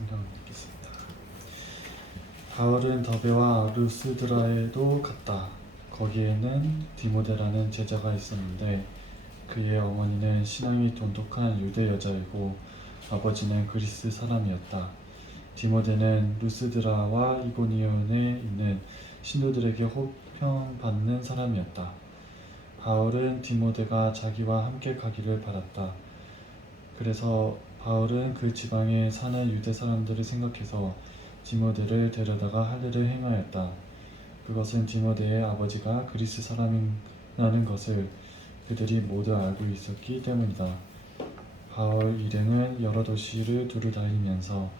성경 읽겠습니다. 바울은 더베와 루스드라에도 갔다. 거기에는 디모데라는 제자가 있었는데 그의 어머니는 신앙이 돈독한 유대 여자이고 아버지는 그리스 사람이었다. 디모데는 루스드라와 이고니온에 있는 신도들에게 호평받는 사람이었다. 바울은 디모데가 자기와 함께 가기를 바랐다. 그래서 바울은 그 지방에 사는 유대 사람들을 생각해서 디모데를 데려다가 할례를 행하였다. 그것은 디모데의 아버지가 그리스 사람이라는 것을 그들이 모두 알고 있었기 때문이다. 바울 일행은 여러 도시를 두루 다니면서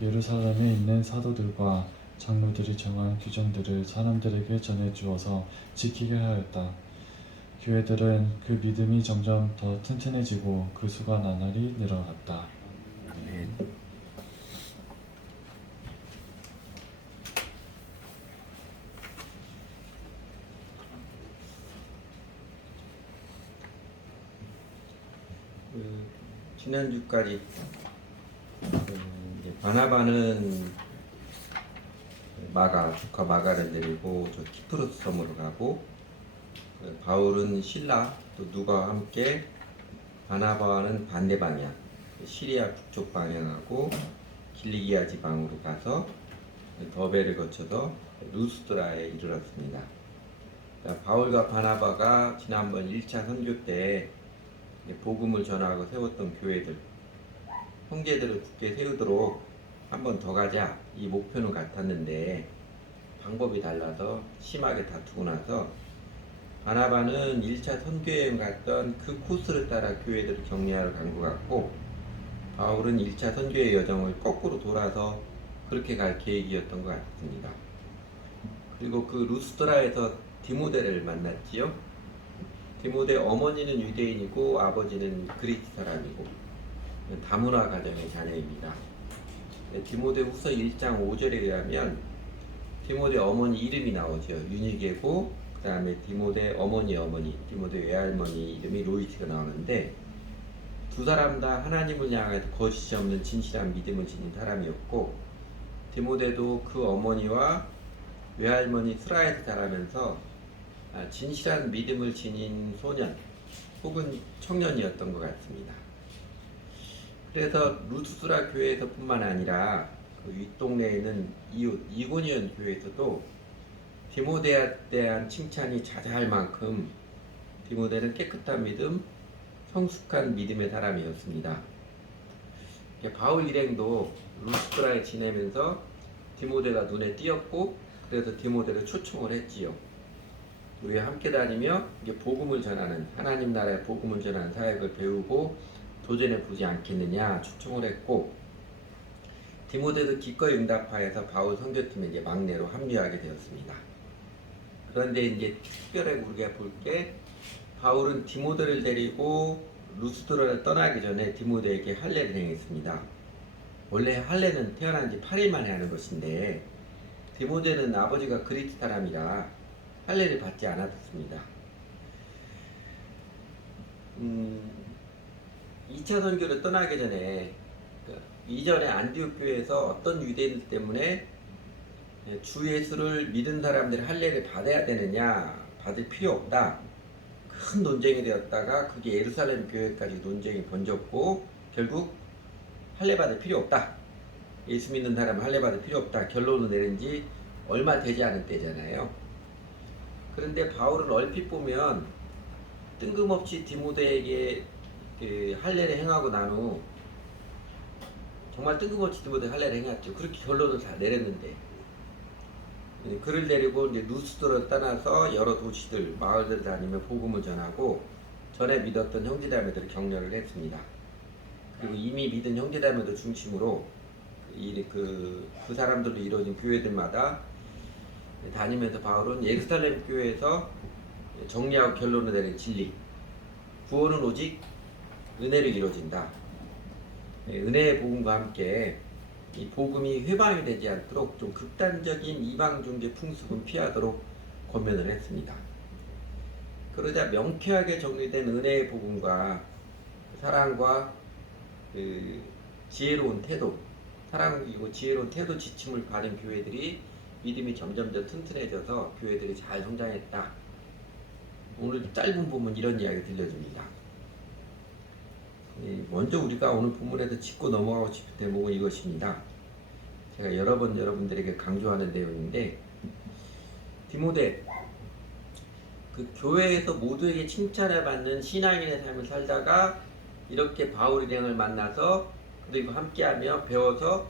예루살렘에 있는 사도들과 장로들이 정한 규정들을 사람들에게 전해주어서 지키게 하였다. 교회들은 그 믿음이 점점 더 튼튼해지고 그 수가 나날이 늘어갔다. 아멘. 지난주까지 바나바는 조카 마가를 데리고 저 키프로스 섬으로 가고, 바울은 실라 또 누가와 함께 바나바와는 반대 방향 시리아 북쪽 방향하고 길리기아 지방으로 가서 더베를 거쳐서 루스드라에 이르렀습니다. 바울과 바나바가 지난번 1차 선교 때 복음을 전하고 세웠던 교회들, 형제들을 굳게 세우도록 한 번 더 가자, 이 목표는 같았는데 방법이 달라서 심하게 다투고 나서 바나바는 1차 선교여행 갔던 그 코스를 따라 교회들을 격려하러 간 것 같고, 바울은 1차 선교의 여정을 거꾸로 돌아서 그렇게 갈 계획이었던 것 같습니다. 그리고 그 루스드라에서 디모데를 만났지요. 디모데 어머니는 유대인이고 아버지는 그리스 사람이고 다문화 가정의 자녀입니다. 디모데 후서 1장 5절에 의하면 디모데 어머니 이름이 나오죠. 유니게고, 그 다음에 디모데 어머니, 디모데 외할머니 이름이 로이스가 나오는데, 두 사람 다 하나님을 향해서 거짓이 없는 진실한 믿음을 지닌 사람이었고, 디모데도 그 어머니와 외할머니 스라에서 자라면서 진실한 믿음을 지닌 소년 혹은 청년이었던 것 같습니다. 그래서 루스드라 교회에서 뿐만 아니라 그 윗동네에 있는 이웃 이고니온 교회에서도 디모데에 대한 칭찬이 자자할 만큼 디모데는 깨끗한 믿음, 성숙한 믿음의 사람이었습니다. 바울 일행도 루스드라에 지내면서 디모데가 눈에 띄었고, 그래서 디모데를 초청을 했지요. 우리 함께 다니며 복음을 전하는, 하나님 나라의 복음을 전하는 사역을 배우고 도전해 보지 않겠느냐 초청을 했고, 디모데도 기꺼이 응답하여서 바울 선교팀에 막내로 합류하게 되었습니다. 그런데 이제 특별하게 우리가 볼 게, 바울은 디모데를 데리고 루스드라를 떠나기 전에 디모데에게 할례를 행했습니다. 원래 할례는 태어난 지 8일 만에 하는 것인데, 디모데는 아버지가 그리스 사람이라 할례를 받지 않았습니다. 2차 선교를 떠나기 전에 이전에 안디옥 교회에서 어떤 유대인들 때문에 주 예수를 믿은 사람들이 할례를 받아야 되느냐, 받을 필요 없다, 큰 논쟁이 되었다가 그게 예루살렘 교회까지 논쟁이 번졌고, 결국 할례 받을 필요 없다, 예수 믿는 사람은 할례 받을 필요 없다 결론을 내린 지 얼마 되지 않은 때잖아요. 그런데 바울은 얼핏 보면 뜬금없이 디모데에게 그 할례를 행하고 난 후, 정말 뜬금없이 디모데 할례를 행했죠. 그렇게 결론을 다 내렸는데, 그를 데리고 이제 루스드라를 떠나서 여러 도시들, 마을들 다니며 복음을 전하고 전에 믿었던 형제자매들을 격려를 했습니다. 그리고 이미 믿은 형제자매들 중심으로 그 사람들로 이루어진 교회들마다 다니면서 바울은 예루살렘 교회에서 정리하고 결론을 내린 진리, 구원은 오직 은혜로 이루어진다, 은혜의 복음과 함께 이 복음이 회방이 되지 않도록 좀 극단적인 이방 종교 풍습은 피하도록 권면을 했습니다. 그러자 명쾌하게 정리된 은혜의 복음과 사랑과 그 지혜로운 태도, 사랑 그리고 지혜로운 태도 지침을 받은 교회들이 믿음이 점점 더 튼튼해져서 교회들이 잘 성장했다. 오늘 짧은 본문 이런 이야기 들려줍니다. 먼저 우리가 오늘 본문에서 짚고 넘어가고 싶은 대목은 이것입니다. 제가 여러 번 여러분들에게 강조하는 내용인데, 디모데, 그 교회에서 모두에게 칭찬을 받는 신앙인의 삶을 살다가 이렇게 바울 일행을 만나서 그리고 함께하며 배워서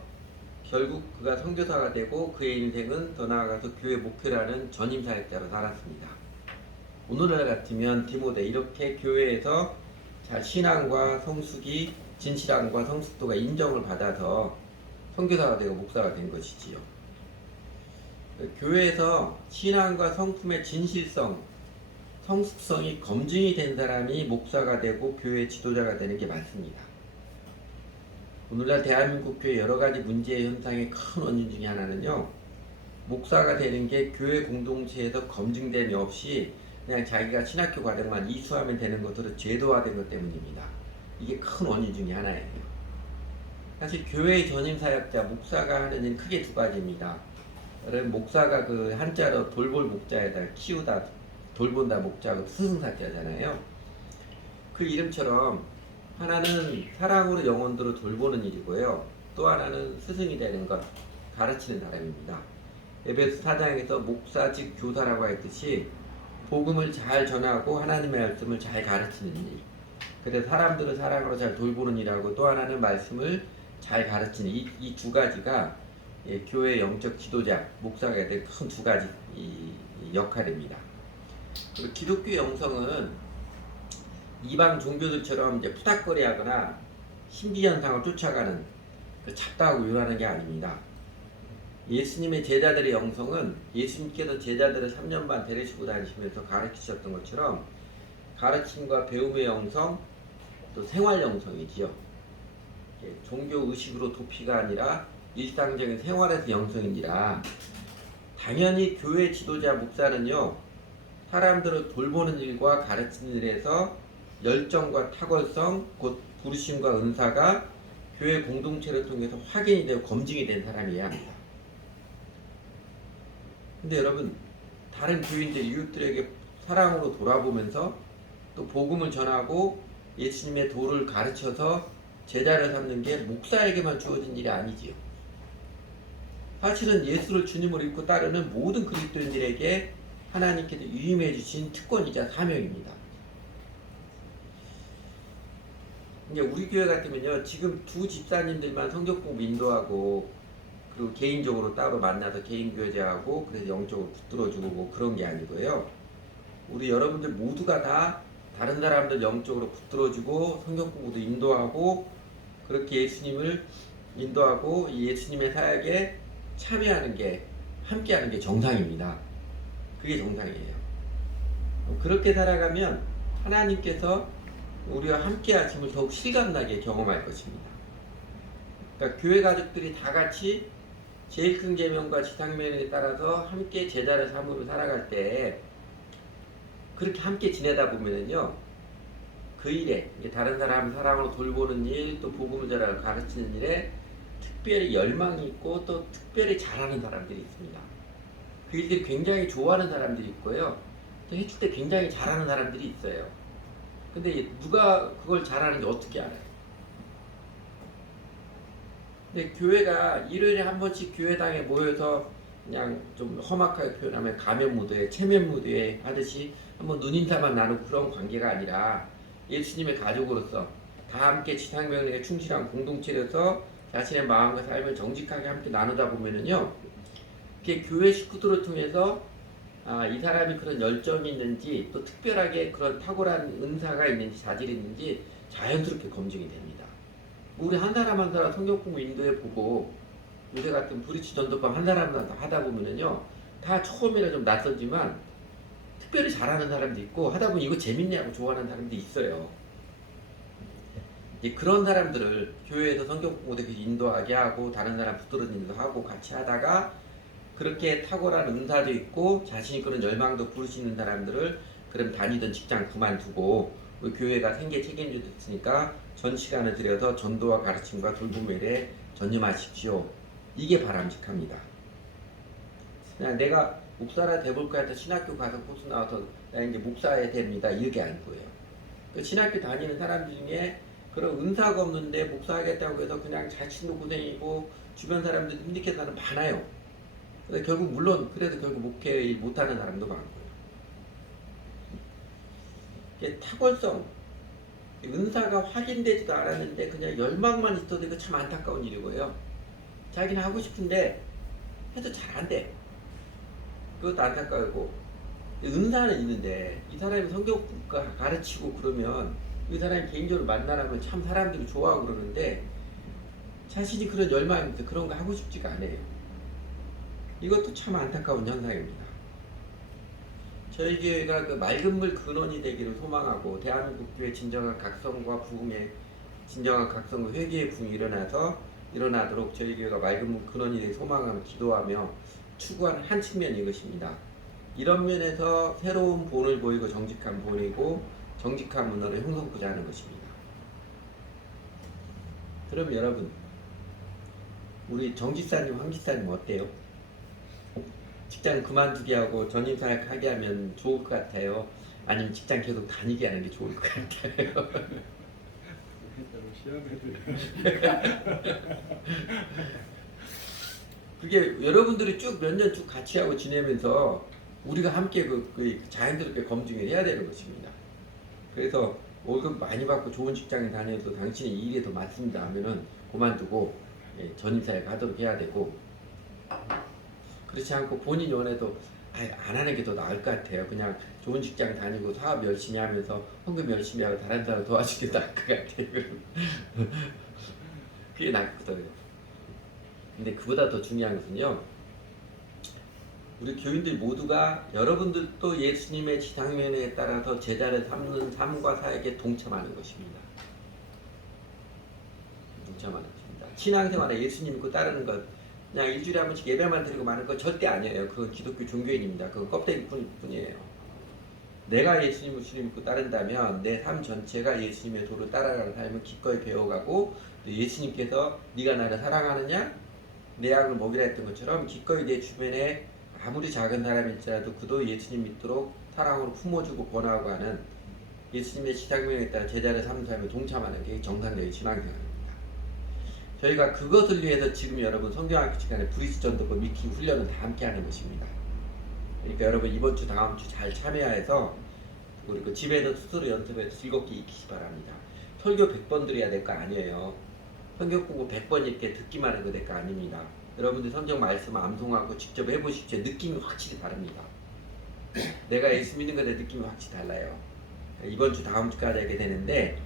결국 그가 선교사가 되고 그의 인생은 더 나아가서 교회 목회라는 전임 사역자로 살았습니다. 오늘날 같으면 디모데 이렇게 교회에서 잘 신앙과 성숙이 진실함과 성숙도가 인정을 받아서 선교사가 되고 목사가 된 것이지요. 교회에서 신앙과 성품의 진실성, 성숙성이 검증이 된 사람이 목사가 되고 교회 지도자가 되는 게 맞습니다. 오늘날 대한민국 교회 여러 가지 문제의 현상의 큰 원인 중에 하나는요, 목사가 되는 게 교회 공동체에서 검증됨이 없이 그냥 자기가 신학교 과정만 이수하면 되는 것으로 제도화된 것 때문입니다. 이게 큰 원인 중에 하나예요. 사실 교회의 전임 사역자, 목사가 하는 일 크게 두 가지입니다. 여러분, 목사가 그 한자로 돌볼 목자에다 키우다, 돌본다 목자고 스승사자잖아요. 그 이름처럼 하나는 사랑으로 영혼들을 돌보는 일이고요. 또 하나는 스승이 되는 것, 가르치는 사람입니다. 에베소 4장에서 목사 즉 교사라고 했듯이 복음을 잘 전하고 하나님의 말씀을 잘 가르치는 일. 그래서 사람들을 사랑으로 잘 돌보는 일하고 또 하나는 말씀을 잘 가르치는 이 두 가지가 교회 영적 지도자, 목사가 될 큰 두 가지 이 역할입니다. 그리고 기독교 영성은 이방 종교들처럼 이제 푸닥거리하거나 신비현상을 쫓아가는 잡다하고 요란한 게 아닙니다. 예수님의 제자들의 영성은 예수님께서 제자들을 3년 반 데리시고 다니시면서 가르치셨던 것처럼 가르침과 배움의 영성, 또 생활 영성이지요. 종교 의식으로 도피가 아니라 일상적인 생활에서 영성이니라. 당연히 교회 지도자 목사는요, 사람들을 돌보는 일과 가르치는 일에서 열정과 탁월성, 곧 부르심과 은사가 교회 공동체를 통해서 확인이 되고 검증이 된 사람이어야 합니다. 근데 여러분, 다른 교인들 이웃들에게 사랑으로 돌아보면서 또 복음을 전하고 예수님의 도를 가르쳐서 제자를 삼는 게 목사에게만 주어진 일이 아니지요. 사실은 예수를 주님으로 믿고 따르는 모든 그리스도인들에게 하나님께서 위임해 주신 특권이자 사명입니다. 이제 우리 교회 같으면요, 지금 두 집사님들만 성경 공부 인도하고 그리고 개인적으로 따로 만나서 개인 교제하고 그래서 영적으로 붙들어주고 뭐 그런 게 아니고요. 우리 여러분들 모두가 다 다른 사람들 영적으로 붙들어주고 성경 공부도 인도하고 그렇게 예수님을 인도하고 예수님의 사역에 참여하는 게, 함께하는 게 정상입니다. 그게 정상이에요. 그렇게 살아가면 하나님께서 우리와 함께 하심을 더욱 실감나게 경험할 것입니다. 그러니까 교회 가족들이 다 같이 제일 큰 계명과 지상명령에 따라서 함께 제자를 삼으로 살아갈 때 그렇게 함께 지내다 보면은요, 그 일에 다른 사람 사랑으로 돌보는 일, 또 복음을 전하고 가르치는 일에 특별히 열망이 있고 또 특별히 잘하는 사람들이 있습니다. 그 일들이 굉장히 좋아하는 사람들이 있고요, 또 해줄 때 굉장히 잘하는 사람들이 있어요. 근데 누가 그걸 잘하는지 어떻게 알아요? 근데 교회가 일요일에 한 번씩 교회당에 모여서 그냥 좀 험악하게 표현하면 가면 무대에, 체면 무대에 하듯이 한번 눈인사만 나누고 그런 관계가 아니라 예수님의 가족으로서 다 함께 지상명령에 충실한 공동체로서 자신의 마음과 삶을 정직하게 함께 나누다 보면은요, 그게 교회 식구들을 통해서 이 사람이 그런 열정이 있는지 또 특별하게 그런 탁월한 은사가 있는지 자질이 있는지 자연스럽게 검증이 됩니다. 우리 한 사람 한 사람 성경 공부 인도해 보고 요새 같은 브리치 전도방 한 사람 하다 보면은요, 다 처음에는 좀 낯설지만 특별히 잘하는 사람도 있고 하다 보면 이거 재밌냐고 좋아하는 사람도 있어요. 이제 그런 사람들을 교회에서 성경 공부도 인도하게 하고 다른 사람 붙들어주는 일도 하고 같이 하다가 그렇게 탁월한 은사도 있고 자신이 그런 열망도 부를 수 있는 사람들을 그럼 다니던 직장 그만두고 우리 교회가 생계 책임져 줬으니까 전 시간을 들여서 전도와 가르침과 돌봄에 전념하십시오. 이게 바람직합니다. 그냥 내가 목사라 돼볼까 해서 신학교 가서 코스 나와서 나 이제 목사해야 됩니다. 이게 아니고요. 그 신학교 다니는 사람 중에 그런 은사가 없는데 목사하겠다고 해서 그냥 자신도 고생이고 주변 사람들 힘들게 사는 많아요. 그래서 결국 물론 그래도 결국 목회 못하는 사람도 많고요. 이게 탁월성, 은사가 확인되지도 않았는데 그냥 열망만 있어도 이거 참 안타까운 일이고요. 자기는 하고 싶은데 해도 잘 안 돼. 그것도 안타까우고, 은사는 있는데 이 사람이 성경 가르치고 그러면 이 사람이 개인적으로 만나라면 참 사람들이 좋아하고 그러는데 자신이 그런 열망이 있어 그런 거 하고 싶지가 않아요. 이것도 참 안타까운 현상입니다. 저희 교회가 그 맑은 물 근원이 되기를 소망하고 대한민국 교회 진정한 각성과 부흥의 진정한 각성과 회개의 부흥이 일어나도록 저희 교회가 맑은 물 근원이 되기 소망하며 기도하며 추구하는 한 측면이 이것입니다. 이런 면에서 새로운 본을 보이고 정직한 본이고 정직한 문화를 형성하고자 하는 것입니다. 그럼 여러분, 우리 정지사님, 황지사님 어때요? 직장 그만두게 하고 전임사역 하게 하면 좋을 것 같아요? 아니면 직장 계속 다니게 하는 게 좋을 것 같아요? 그게 여러분들이 쭉 몇 년 쭉 같이 하고 지내면서 우리가 함께 그 자연스럽게 검증을 해야 되는 것입니다. 그래서 월급 많이 받고 좋은 직장에 다녀도 당신이 이 일에 더 맞습니다 하면은 그만두고 전임사역 하도록 해야 되고, 그렇지 않고 본인이 원해도 안 하는 게 더 나을 것 같아요. 그냥 좋은 직장 다니고 사업 열심히 하면서 헌금 열심히 하고 다른 사람 도와주는 게 나을 것 같아요. 그게 낫거든요. 근데 그보다 더 중요한 것은요, 우리 교인들 모두가 여러분들도 예수님의 지상면에 따라서 제자를 삼는 삶과 사역에 동참하는 것입니다. 동참하는 것입니다. 신앙생활에 예수님 믿고 따르는 것, 그냥 일주일에 한 번씩 예배만 드리고 마는 건 절대 아니에요. 그건 기독교 종교인입니다. 그건 껍데기 뿐이에요. 내가 예수님을 믿고 따른다면 내 삶 전체가 예수님의 도를 따라가는 삶을 기꺼이 배워가고, 또 예수님께서 네가 나를 사랑하느냐? 내 양을 먹이라 했던 것처럼 기꺼이 내 주변에 아무리 작은 사람일지라도 그도 예수님 믿도록 사랑으로 품어주고 권하고 하는 예수님의 지상명에 따라 제자를 삼는 삶에 동참하는 게 정상적인 신앙생활입니다. 저희가 그것을 위해서 지금 여러분 성경학교 시간에 브리스 전도법 미키 훈련을 다 함께 하는 것입니다. 그러니까 여러분 이번 주 다음 주 잘 참여해서 그리고 집에서 스스로 연습해서 즐겁게 익히시 바랍니다. 설교 100번 드려야 될 거 아니에요. 성경 공부 100번 읽게 듣기만 해도 될 거 아닙니다. 여러분들 성경 말씀 암송하고 직접 해보십시오. 느낌이 확실히 다릅니다. 내가 예수 믿는 것에 느낌이 확실히 달라요. 이번 주 다음 주까지 하게 되는데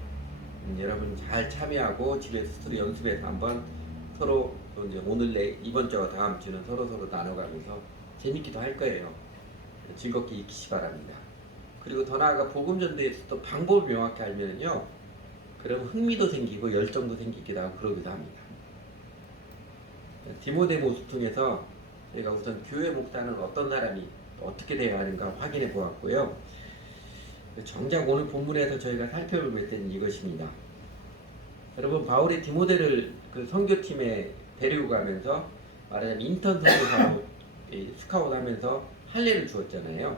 여러분 잘 참여하고 집에서 스스로 연습해서 한번 서로 또 이제 오늘 이번 주와 다음 주는 서로 나눠가면서 재밌기도 할 거예요. 즐겁게 익히시 바랍니다. 그리고 더 나아가 복음 전도에서 또 방법을 명확히 알면요, 그럼 흥미도 생기고 열정도 생기기도 하고 그러기도 합니다. 디모데모서 통해서 저희가 우선 교회 목사는 어떤 사람이 어떻게 되어야 하는가 확인해 보았고요. 정작 오늘 본문에서 저희가 살펴볼 것은 이것입니다. 여러분, 바울이 디모데를 그 선교팀에 데리고 가면서 말하자면 인턴 선교사로 스카웃하면서 할례를 주었잖아요.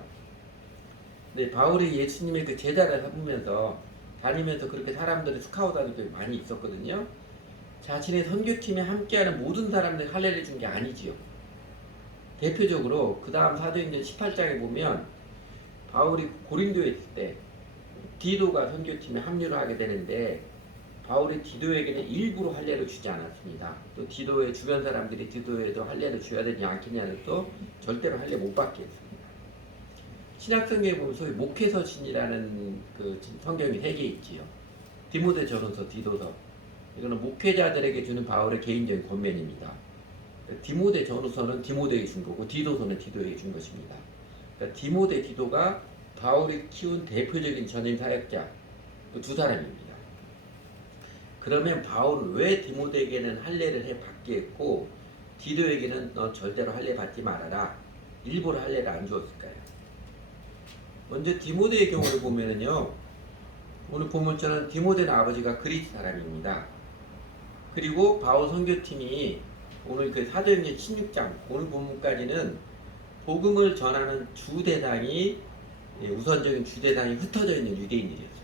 근데 바울이 예수님의 그 제자를 삼으면서 다니면서 그렇게 사람들을 스카웃하는 게 많이 있었거든요. 자신의 선교팀에 함께하는 모든 사람들 할례를 준 게 아니지요. 대표적으로 그 다음 사도행전 18장에 보면 바울이 고린도에 있을 때 디도가 선교팀에 합류를 하게 되는데 바울이 디도에게는 일부러 할례를 주지 않았습니다. 또 디도의 주변 사람들이 디도에도 할례를 줘야 되지 않겠냐는 또 절대로 할례 못 받게 했습니다. 신약성경에 보면 소위 목회서신이라는 그 성경이 3개 있지요. 디모데 전후서, 디도서. 이거는 목회자들에게 주는 바울의 개인적인 권면입니다. 디모데 전후서는 디모데에게 준 거고 디도서는 디도에게 준 것입니다. 그러니까 디모데, 디도가 바울이 키운 대표적인 전임 사역자 그 두 사람입니다. 그러면 바울은 왜 디모데에게는 할례를 받게 했고 디도에게는 너 절대로 할례 받지 말아라, 일부러 할례를 안 주었을까요? 먼저 디모데의 경우를 보면은요, 오늘 본문처럼 디모데는 아버지가 그리스 사람입니다. 그리고 바울 선교팀이 오늘 그 사도행전 16장 오늘 본문까지는 복음을 전하는 주 대상이 우선적인 주 대상이 흩어져 있는 유대인들이었습니다.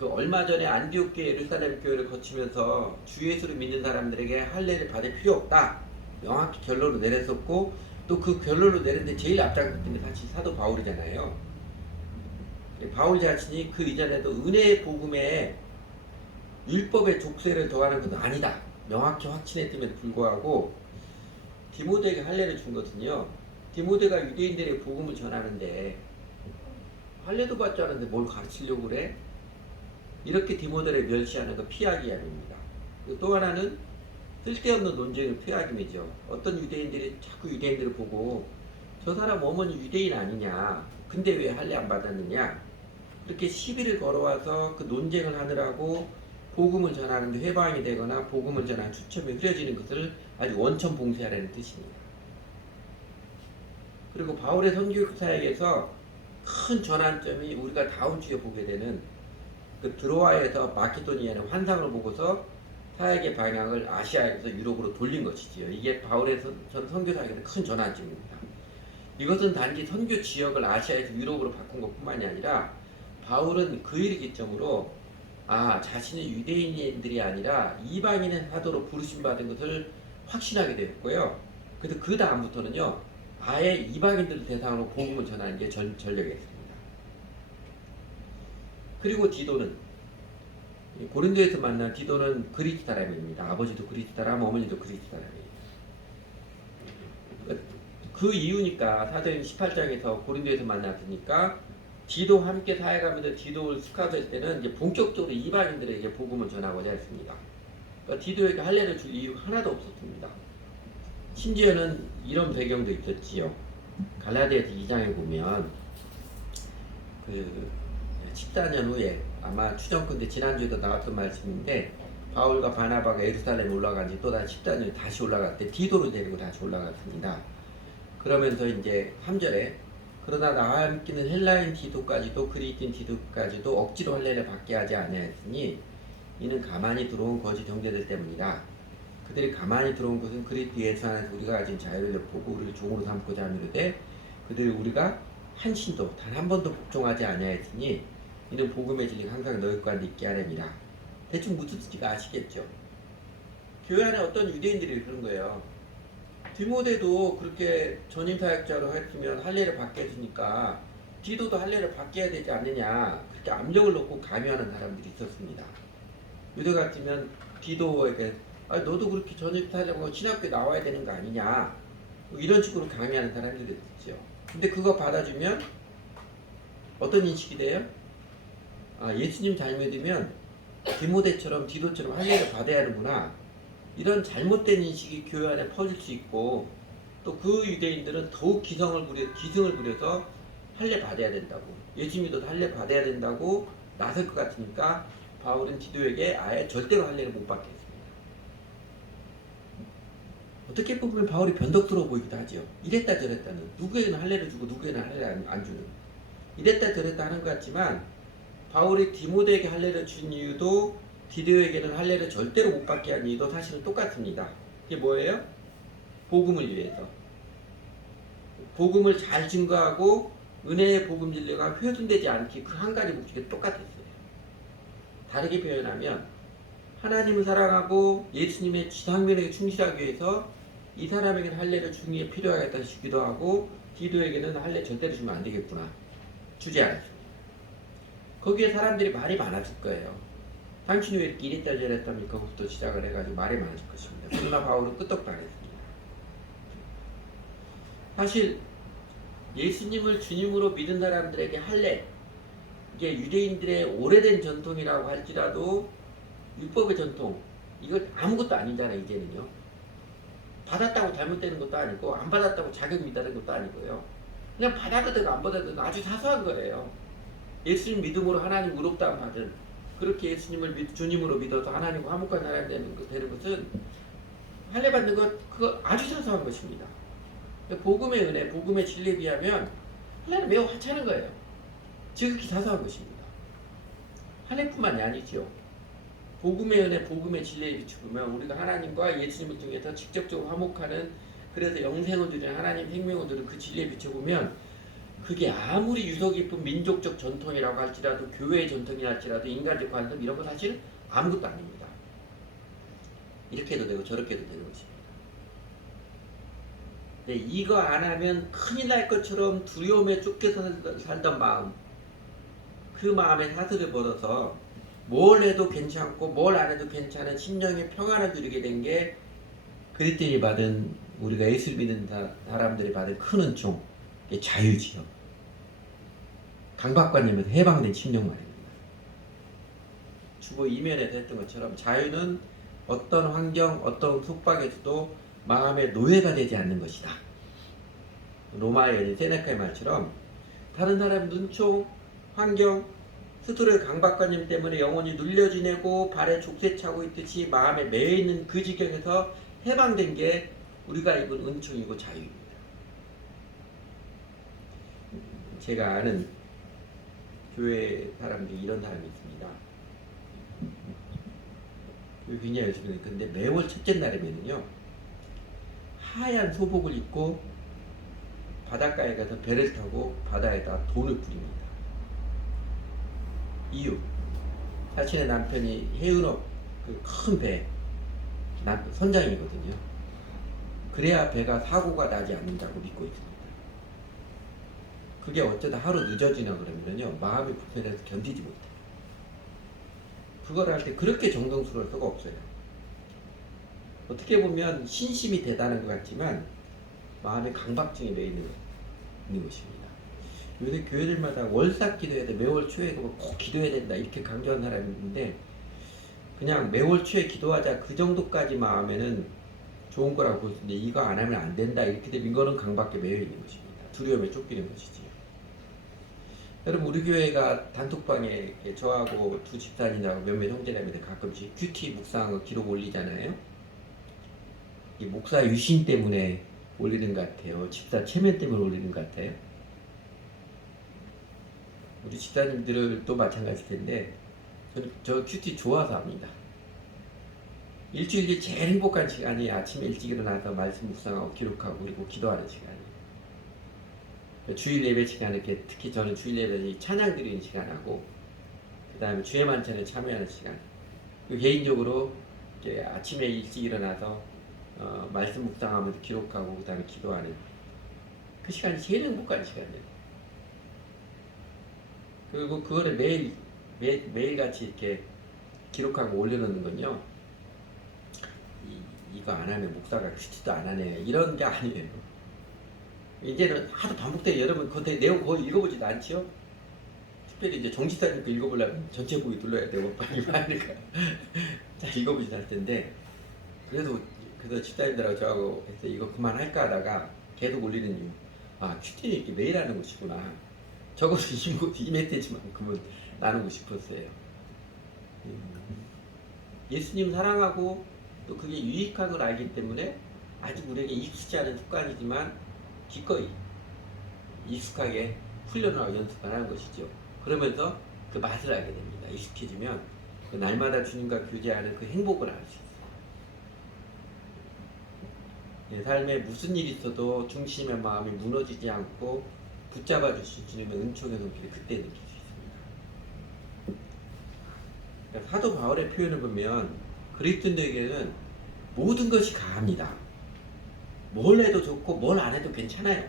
그 얼마 전에 안디옥 교회, 예루살렘 교회를 거치면서 주 예수를 믿는 사람들에게 할례를 받을 필요 없다 명확히 결론을 내렸었고, 또 그 결론을 내렸는데 제일 앞장섰던 게 사실 사도 바울이잖아요. 바울 자신이 그 이전에도 은혜의 복음에 율법의 족쇄를 더하는 것은 아니다 명확히 확신했음에도 불구하고 디모데에게 할례를 준 것은요, 디모데가 유대인들의 복음을 전하는데 할례도 받지 않았는데 뭘 가르치려고 그래? 이렇게 디모데를 멸시하는 거 피하기 위함입니다. 또 하나는 쓸데없는 논쟁을 피하기 위해죠. 어떤 유대인들이 자꾸 유대인들을 보고 저 사람 어머니 유대인 아니냐, 근데 왜 할례 안 받았느냐, 이렇게 시비를 걸어와서 그 논쟁을 하느라고 복음을 전하는데 회방이 되거나 복음을 전하는 추첨이 흐려지는 것을 아주 원천 봉쇄하라는 뜻입니다. 그리고 바울의 선교 사역에서 큰 전환점이 우리가 다음 주에 보게 되는 그 드로아에서 마케도니아는 환상을 보고서 사역의 방향을 아시아에서 유럽으로 돌린 것이지요. 이게 바울의 선교 사역에서 큰 전환점입니다. 이것은 단지 선교 지역을 아시아에서 유럽으로 바꾼 것뿐만이 아니라 바울은 그 일을 기점으로 자신이 유대인들이 아니라 이방인의 사도로 부르심받은 것을 확신하게 되었고요. 그래서 그 다음부터는요, 아예 이방인들을 대상으로 복음을 전하는 게 전력이었습니다. 그리고 디도는 고린도에서 만난 디도는 그리스 사람입니다. 아버지도 그리스 사람, 어머니도 그리스 사람이에요. 그 이유니까 사도행 18장에서 고린도에서 만났으니까 디도 함께 사역하면서 디도를 스카우트할 때는 이제 본격적으로 이방인들에게 복음을 전하고자 했습니다. 그러니까 디도에게 할례를 줄 이유 하나도 없었습니다. 심지어는 이런 배경도 있었지요. 갈라디아서 2장에 보면 그 14년 후에 아마 추정컨대 지난주에도 나왔던 말씀인데, 바울과 바나바가 예루살렘에 올라간 지 또다시 14년 후에 다시 올라갈 때 디도를 데리고 다시 올라갔습니다. 그러면서 이제 3절에 그러나 나와 함께는 헬라인 디도까지도 그리스인 디도까지도 억지로 할례를 받게 하지 아니하였으니 이는 가만히 들어온 거짓 형제들 때문이다. 그들이 가만히 들어온 것은 그리스도 예수 안에서 우리가 가진 자유를 보고 우리를 종으로 삼고자 하미로되 그들이 우리가 한 신도 단 한 번도 복종하지 아니하였으니 이는 복음의 진리가 항상 너희 가운데 있게 하려니라. 대충 무슨 뜻인지 아시겠죠? 교회 안에 어떤 유대인들이 그런 거예요. 디모데도 그렇게 전임사역자로 했으면 할례를 받게 해주니까 디도도 할례를 받게 해야 되지 않느냐, 그렇게 압력을 놓고 강요하는 사람들이 있었습니다. 유대 같으면 디도에게 너도 그렇게 전임사역하고 신학교에 나와야 되는 거 아니냐, 이런 식으로 강요하는 사람들이 있죠. 근데 그거 받아주면 어떤 인식이 돼요? 예수님 잘 믿으면 디모데처럼 디도처럼 할례를 받아야 하는구나, 이런 잘못된 인식이 교회 안에 퍼질 수 있고, 또 그 유대인들은 더욱 기승을 부려서 할례 받아야 된다고, 예수 믿어도 할례 받아야 된다고 나설 것 같으니까 바울은 디도에게 아예 절대로 할례를 못 받게 했습니다. 어떻게 보면 바울이 변덕스러워 보이기도 하죠. 이랬다 저랬다는, 누구에게는 할례를 주고 누구에게는 할례를 안 주는, 이랬다 저랬다 하는 것 같지만 바울이 디모데에게 할례를 준 이유도 디도에게는 할례를 절대로 못 받게 한 이유도 사실은 똑같습니다. 그게 뭐예요? 복음을 위해서. 복음을 잘 증거하고 은혜의 복음 진리가 훼손되지 않기, 그 한 가지 목적이 똑같았어요. 다르게 표현하면 하나님을 사랑하고 예수님의 지상면에 충실하기 위해서 이 사람에게는 할례를 주는 게 필요하겠다 싶기도 하고, 디도에게는 할례 절대로 주면 안 되겠구나, 주지 않았습니다. 거기에 사람들이 말이 많았을 거예요. 당신이 왜 이렇게 이랬다 저랬답니까? 그것부터 시작을 해가지고 말이 많았을 것입니다. 그러나 바울은 끄떡당했습니다. 사실 예수님을 주님으로 믿은 사람들에게 할례, 이게 유대인들의 오래된 전통이라고 할지라도 율법의 전통, 이거 아무것도 아니잖아요. 이제는요, 받았다고 잘못되는 것도 아니고 안 받았다고 자격 미달한 것도 아니고요, 그냥 받아든 안 받아든 아주 사소한 거예요. 예수님 믿음으로 하나님 의롭다함 받은, 그렇게 예수님을 주님으로 믿어서 하나님과 화목한 사람이 되는 것은, 할례 받는 것, 그거 아주 사소한 것입니다. 복음의 은혜, 복음의 진리에 비하면 할례는 매우 하찮은 거예요. 지극히 사소한 것입니다. 할례뿐만이 아니죠. 복음의 은혜, 복음의 진리에 비추면 우리가 하나님과 예수님을 통해서 직접적으로 화목하는, 그래서 영생을 누리는 하나님 생명을 누리는 그 진리에 비춰보면 그게 아무리 유서 깊은 민족적 전통이라고 할지라도, 교회의 전통이라 할지라도, 인간적 관점 이런 거 사실 아무것도 아닙니다. 이렇게 해도 되고 저렇게 해도 되는 것입니다. 근데 이거 안 하면 큰일 날 것처럼 두려움에 쫓겨 살던 마음, 그 마음에 사슬을 벌어서 뭘 해도 괜찮고 뭘 안 해도 괜찮은 심령의 평안을 누리게 된 게 그리스도인이 받은, 우리가 예수를 믿는 사람들이 받은 큰 은총, 자유지요. 강박관념에서 해방된 심령 말입니다. 주보 이면에서 했던 것처럼 자유는 어떤 환경, 어떤 속박에서도 마음의 노예가 되지 않는 것이다. 로마의 여인 세네카의 말처럼 다른 사람 눈총, 환경, 스스로의 강박관념 때문에 영혼이 눌려 지내고 발에 족쇄 차고 있듯이 마음에 매여 있는 그 지경에서 해방된 게 우리가 입은 은총이고 자유입니다. 제가 아는 교회 사람 중에 이런 사람이 있습니다. 굉장히 열심히 해요. 근데 매월 첫째 날이면요, 하얀 소복을 입고 바닷가에 가서 배를 타고 바다에다 돈을 뿌립니다. 이유, 자신의 남편이 해운업 그 큰 배 선장이거든요. 그래야 배가 사고가 나지 않는다고 믿고 있습니다. 그게 어쩌다 하루 늦어지나 그러면요, 마음이 불편해서 견디지 못해요. 그걸 할 때 그렇게 정성스러울 수가 없어요. 어떻게 보면 신심이 대단한 것 같지만 마음에 강박증이 매여 있는 것입니다. 요새 교회들마다 월삭 기도해야 돼, 매월 초에 꼭 기도해야 된다 이렇게 강조하는 사람이 있는데, 그냥 매월 초에 기도하자 그 정도까지 마음에는 좋은 거라고 볼 수 있는데, 이거 안 하면 안 된다 이렇게 되면 이거는 강박에 매여 있는 것입니다. 두려움에 쫓기는 것이지요. 여러분, 우리 교회가 단톡방에 저하고 두 집사님하고 몇몇 형제자매들 가끔씩 큐티 묵상한 거 기록 올리잖아요. 이 목사 유신 때문에 올리는 것 같아요. 집사 체면 때문에 올리는 것 같아요. 우리 집사님들도 마찬가지일 텐데 저는 저 큐티 좋아서 합니다. 일주일에 제일 행복한 시간이 아침에 일찍 일어나서 말씀 묵상하고 기록하고 그리고 기도하는 시간이에요. 주일 예배 시간에, 특히 저는 주일 예배는 찬양 드리는 시간하고, 그 다음에 주의 만찬에 참여하는 시간, 그리고 개인적으로 아침에 일찍 일어나서 말씀 묵상하면서 기록하고 그 다음에 기도하는 그 시간이 제일 행복한 시간이에요. 그리고 그거를 매일같이 이렇게 기록하고 올려놓는 건요, 이거 안 하면 목사가 큐티도 안 하네 이런 게 아니에요. 이제는 하도 반복되게, 여러분 그 내용 거의 읽어보지도 않죠? 특별히 이제 정지사님 거 읽어보려면 전체 보기 눌러야 되고 빨리 많으니까 잘 읽어보지도 않을 텐데, 그래서 집사님들하고 저하고 해서 이거 그만할까 하다가 계속 올리는 이유, 큐티는 이렇게 매일 하는 것이구나, 적어도 이 메시지만큼은 나누고 싶었어요. 예수님 사랑하고 또 그게 유익한 걸 알기 때문에 아직 우리에게 익숙지 않은 습관이지만 기꺼이 익숙하게 훈련하고 연습을 하는 것이죠. 그러면서 그 맛을 알게 됩니다. 익숙해지면 그 날마다 주님과 교제하는 그 행복을 알 수 있어요. 내 삶에 무슨 일이 있어도 중심의 마음이 무너지지 않고 붙잡아 주신 주님의 은총의 손길을 그때 느낄 수 있습니다. 그러니까 사도 바울의 표현을 보면 그리스도인들에게는 모든 것이 가합니다. 뭘 해도 좋고 뭘 안 해도 괜찮아요.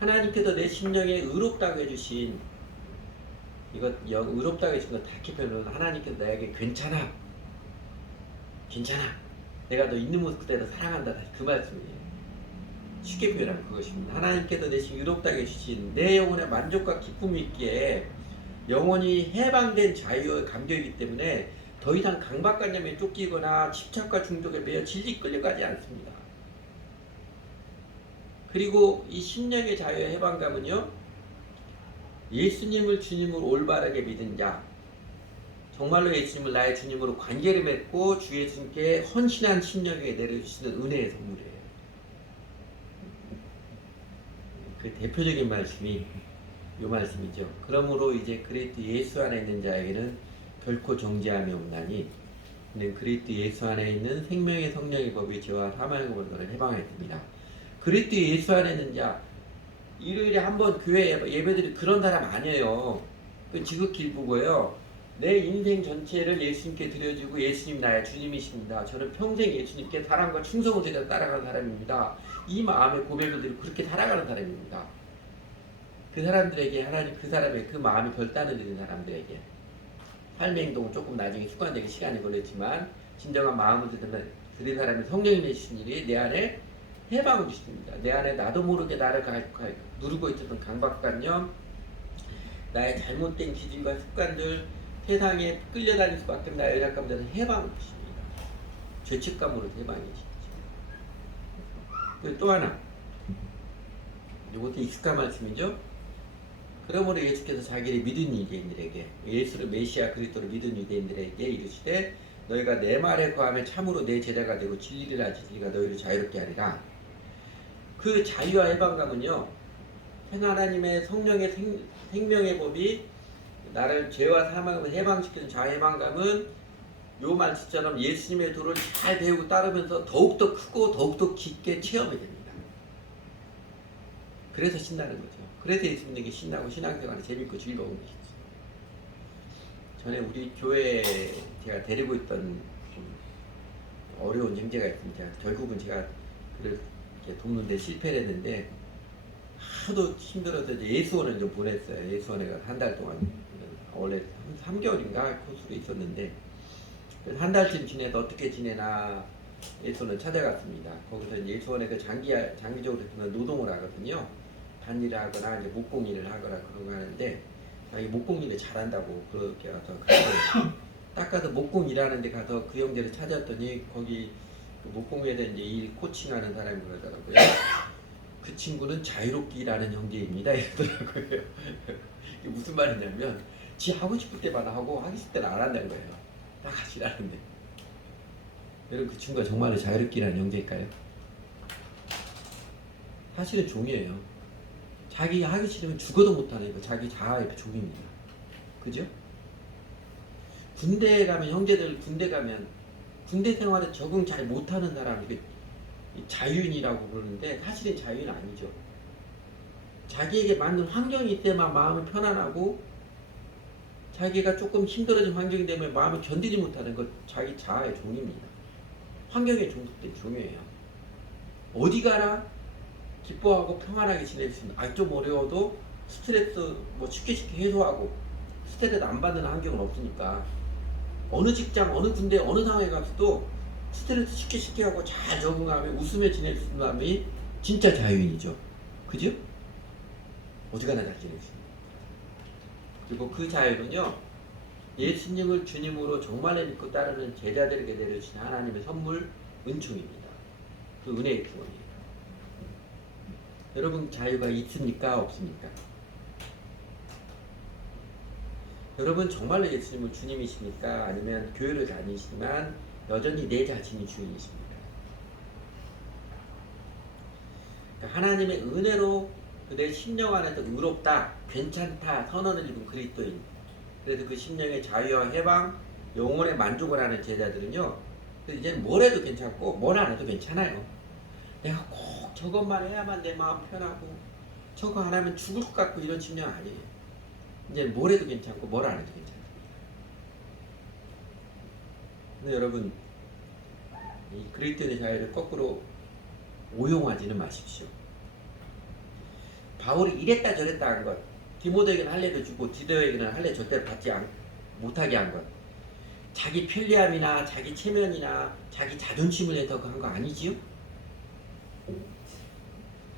하나님께서 내 심령에 의롭다고 해주신, 의롭다고 해주신 것 다케 표현은 하나님께서 나에게 괜찮아, 내가 너 있는 모습 그대로 사랑한다, 그 말씀이에요. 쉽게 표현하면 그것입니다. 하나님께서 내 심 의롭다고 해주신 내 영혼에 만족과 기쁨이 있기에 영혼이 해방된 자유의 감격이기 때문에 더 이상 강박관념에 쫓기거나 집착과 중독에 매여 질질 끌려가지 않습니다. 그리고 이 심령의 자유의 해방감은요, 예수님을 주님으로 올바르게 믿은 자, 정말로 예수님을 나의 주님으로 관계를 맺고 주 예수님께 헌신한 심령에게 내려주시는 은혜의 선물이에요. 그 대표적인 말씀이 이 말씀이죠. 그러므로 이제 그리스도 예수 안에 있는 자에게는 결코 정죄함이 없나니 이는 그리스도 예수 안에 있는 생명의 성령의 법이 죄와 사망의 법을 너를 해방하였습니다. 그리스도 예수 안에 있는 자, 일요일에 한번 교회 예배드리 그런 사람 아니에요. 그 지극히 일부고요. 내 인생 전체를 예수님께 드려주고 예수님 나의 주님이십니다. 저는 평생 예수님께 사랑과 충성을 드려 따라가는 사람입니다. 이 마음의 고백을 드리고 그렇게 살아가는 사람입니다. 그 사람들에게 하나님 그 사람의 그 마음이 결단을 드린 사람들에게 삶의 행동은 조금 나중에 습관되기 시간이 걸렸지만 진정한 마음을 드린 사람이 성령이 내주신 일이 내 안에 해방을 주십니다. 내 안에 나도 모르게 나를 누르고 있었던 강박관념, 나의 잘못된 기준과 습관들, 세상에 끌려다닐 수밖에 없는 나의 연약감들은 해방을 주십니다. 죄책감으로 해방해 주십니다. 그리고 또 하나, 이것도 익숙한 말씀이죠. 그러므로 예수께서 자기를 믿은 유대인들에게 예수를 메시아 그리스도를 믿은 유대인들에게 이르시되 너희가 내 말에 거하면 참으로 내 제자가 되고 진리를 알지 진리가 너희를 자유롭게 하리라. 그 자유와 해방감은요, 하나님의 성령의 생명의 법이 나를 죄와 사망을 해방시키는 자해방감은 요 말씀처럼 예수님의 도를 잘 배우고 따르면서 더욱더 크고 더욱더 깊게 체험이 됩니다. 그래서 신나는 거죠. 그래서 예수님에게 신나고 신앙생활이 재밌고 즐거운 것이죠. 전에 우리 교회에 제가 데리고 있던 좀 어려운 형제가 있습니다. 결국은 제가 그를 이렇게 돕는데 실패를 했는데 하도 힘들어서 이제 예수원을 좀 보냈어요. 예수원에 가서 한 달 동안 원래 3개월인가 코스로 있었는데 한 달쯤 지내서 어떻게 지내나 예수원을 찾아갔습니다. 거기서 이제 예수원에 그 장기적으로 노동을 하거든요. 단일을 하거나 이제 목공일을 하거나 그런 거 하는데 자기 목공일을 잘한다고 그렇게 가서 딱 가서 목공 일하는데 가서 그 형제를 찾았더니 거기 그 목공에 대한 이제 일 코칭하는 사람이 그러더라고요. 그 친구는 자유롭게 일하는 형제입니다. 이러더라고요. 이게 무슨 말이냐면 지 하고 싶을 때만 하고 하기 싫을 때는 안 한다는 거예요. 다 같이 일하는데. 여러분 그 친구가 정말로 자유롭게 일하는 형제일까요? 사실은 종이에요. 자기 하기 싫으면 죽어도 못하는 거 자기 자아의 종입니다. 그죠? 군대에 가면 형제들 군대 가면 군대 생활에 적응 잘 못하는 사람 자유인이라고 그러는데 사실은 자유인 아니죠. 자기에게 맞는 환경이 있때만 마음이 편안하고 자기가 조금 힘들어진 환경이 되면 마음을 견디지 못하는 것 자기 자아의 종입니다. 환경에 종속된 종이에요. 어디 가나 기뻐하고 평안하게 지낼 수 있는 좀 어려워도 스트레스 쉽게 해소하고 스트레스 안 받는 환경은 없으니까 어느 직장 어느 군대 어느 상황에 가서도 스트레스 쉽게 하고 잘 적응하며 웃으며 지낼 수 있는 사람이 진짜 자유인이죠. 그죠? 어디 가나 잘 지낼 수 있는. 그리고 그 자유는요, 예수님을 주님으로 정말로 믿고 따르는 제자들에게 내려주신 하나님의 선물, 은총입니다. 그 은혜의 구원이에요. 여러분 자유가 있습니까? 없습니까? 여러분 정말로 예수님은 주님이십니까? 아니면 교회를 다니시지만 여전히 내 자신이 주인이십니까? 그러니까 하나님의 은혜로 내 심령 안에서 의롭다, 괜찮다 선언을 입은 그리스도인. 그래서 그 심령의 자유와 해방, 영혼의 만족을 하는 제자들은요, 이제는 뭘 해도 괜찮고 뭘 안 해도 괜찮아요. 내가 꼭 저것만 해야만 내 마음 편하고 저거 안 하면 죽을 것 같고 이런 심령 아니에요. 이제 뭘 해도 괜찮고 뭘 안 해도 괜찮아요. 근데 여러분 이 그리스도의 자유를 거꾸로 오용하지는 마십시오. 바울이 이랬다 저랬다 한 것, 디모데에게는 할례도 주고 디도에게는 할례 절대로 못하게 한 것, 자기 편리함이나 자기 체면이나 자기 자존심을 해서 한 거 아니지요?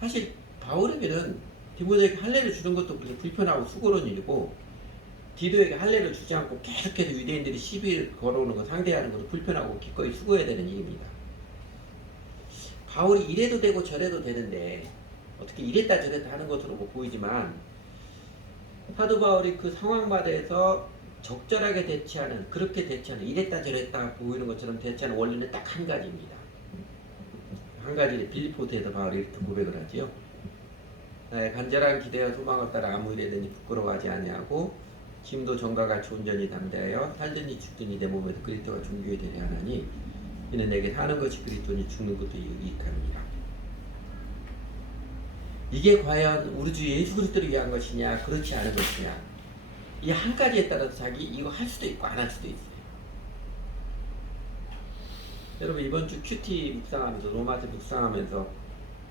사실 바울에게는 디모데에게 할례를 주는 것도 그렇게 불편하고 수고로운 일이고 디도에게 할례를 주지 않고 계속해서 유대인들이 시비를 걸어오는 거 상대하는 것도 불편하고 기꺼이 수고해야 되는 일입니다. 바울이 이래도 되고 저래도 되는데 어떻게 이랬다 저랬다 하는 것으로 보이지만 사도 바울이 그 상황마다에서 적절하게 대처하는, 그렇게 대처하는, 이랬다 저랬다 보이는 것처럼 대처하는 원리는 딱 한 가지입니다. 한 가지를 빌립보서에서 바울이 이렇게 고백을 하지요. 나의 간절한 기대와 소망을 따라 아무 일에든지 부끄러워하지 아니하고 지금도 전과 같이 온전히 담대하여 살든지 죽든지 내 몸에도 그리스도가 존귀히 되려 하나니 이는 내게 사는 것이 그리스도니 죽는 것도 유익함이라. 이게 과연 우리 주 예수 그리스도를 위한 것이냐 그렇지 않은 것이냐, 이 한 가지에 따라서 자기 이거 할 수도 있고 안 할 수도 있어요. 여러분 이번 주 큐티 묵상하면서 로마서 묵상하면서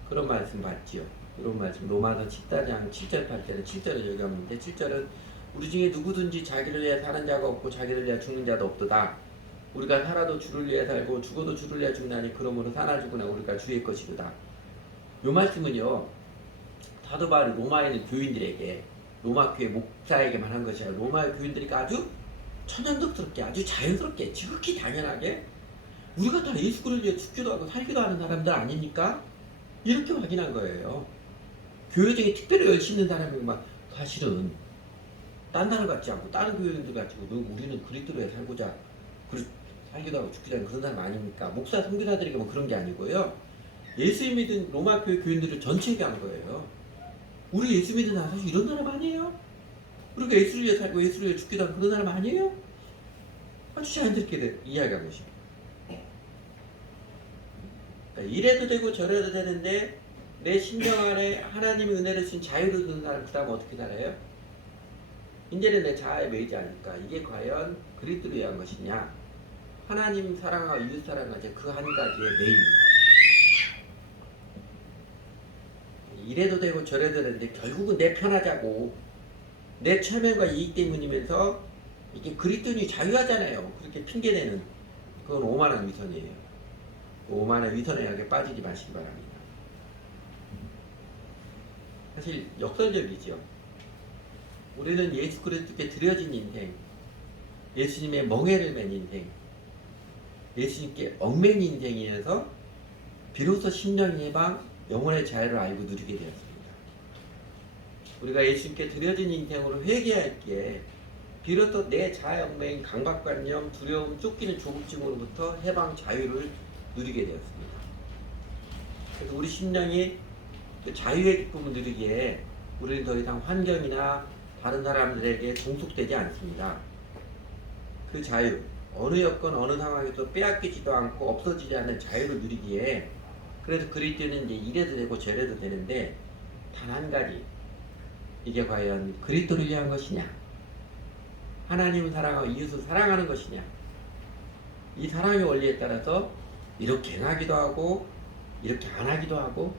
그런 말씀 봤지요. 이런 말씀 로마서 14장 7절 8절에 7절을 적용하는데 7절은 우리 중에 누구든지 자기를 위해 사는 자가 없고 자기를 위해 죽는 자도 없도다. 우리가 살아도 주를 위해 살고 죽어도 주를 위해 죽나니 그러므로 사나 죽으나 우리가 주의 것이로다. 요 말씀은요 사도 바울이 로마에 있는 교인들에게, 로마 교회 목사에게만 한 것이 아니라 로마 교인들이 아주 천연덕스럽게 아주 자연스럽게 지극히 당연하게 우리가 다 예수 그리스도를 위해 죽기도 하고 살기도 하는 사람들 아닙니까? 이렇게 확인한 거예요. 교회 중에 특별히 열심히 있는 사람이 막 사실은 딴 사람 같지 않고 다른 교회들 같지 않고 우리는 그리스도로 위해 살고자 살기도 하고 죽기도 하는 그런 사람 아닙니까? 목사 선교사들에게 뭐 그런 게 아니고요. 예수 믿은 로마 교회 교인들을 전체에게 한 거예요. 우리 예수 믿는 사람 사실 이런 사람 아니에요? 우리가 예수를 위해 살고 예수를 위해 죽기도 하는 그런 사람 아니에요? 아주 자연스럽게 이야기한 것입니다. 그러니까 이래도 되고 저래도 되는데 내 심정 안에 하나님의 은혜를 주신 자유를 두는 사람 그 다음 어떻게 살아요? 이제는 내 자아에 매이지 않을까? 이게 과연 그리스도를 위한 것이냐? 하나님 사랑하고 이웃 사랑하자 그 한 가지의 매입니다. 이래도 되고 저래도 되는데 결국은 내 편하자고 내 체면과 이익 때문이면서 이게 그리스도인이 자유하잖아요. 그렇게 핑계대는 그건 오만한 위선이에요. 오만한 위선의 약에 빠지지 마시기 바랍니다. 사실 역설적이죠. 우리는 예수 그리스도께 드려진 인생, 예수님의 멍에를 맨 인생, 예수님께 얽맨 인생이어서 비로소 심령의 해방, 영혼의 자유를 알고 누리게 되었습니다. 우리가 예수님께 드려진 인생으로 회개할기에 비로소 내 자아 얽매인 강박관념, 두려움, 쫓기는 조급증으로부터 해방, 자유를 누리게 되었습니다. 그래서 우리 심령이 그 자유의 기쁨을 누리기에 우리는 더 이상 환경이나 다른 사람들에게 종속되지 않습니다. 그 자유, 어느 여건 어느 상황에서 빼앗기지도 않고 없어지지 않는 자유를 누리기에 그래서 그리스도는 이제 이래도 되고 저래도 되는데 단 한 가지, 이게 과연 그리스도를 위한 것이냐, 하나님을 사랑하고 이웃을 사랑하는 것이냐, 이 사랑의 원리에 따라서 이렇게 행하기도 하고 이렇게 안 하기도 하고